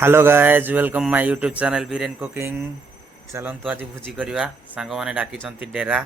Hello guys welcome my YouTube channel Biren cooking. चलतु आज भोजी करवा सांग मैंने डाकी डेरा।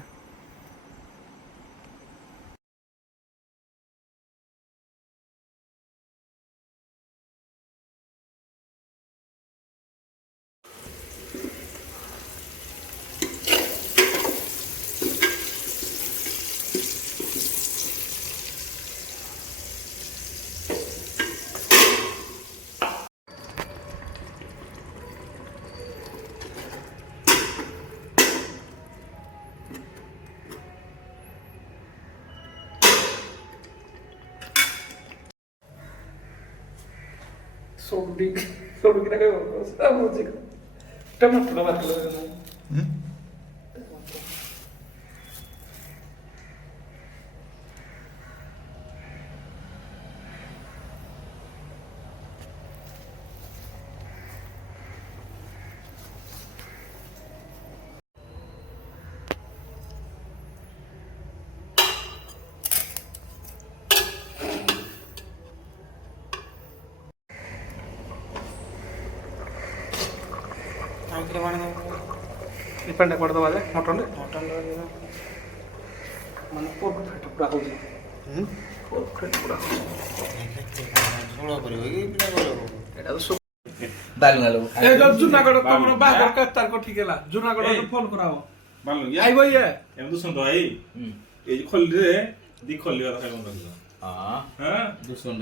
सोडू किती काय बोलतो टमाटर मारलं ఇప్పండి కొడదాం అదే మటన్ మన పర్ఫెక్ట్ ପୁରା ହଉଛି ପରଫେକ୍ଟ ପୁରା ଏ ଯୋଉ ଜୁନାଗଡ଼ ତମର ବାହାଘର କେତେ ତାରିଖ ଠିକ ହେଲା ଜୁନାଗଡ଼ ଫୋନ କରାବ ଆଇବ ଇଏ ଏମିତି ଶୁଣ ଭାଇ ଏଇ ଖଲିରେ ଦି ଖଲି କଥା ଖାଇବ ହଁ ହଁ ଦୁସଣ୍ଡ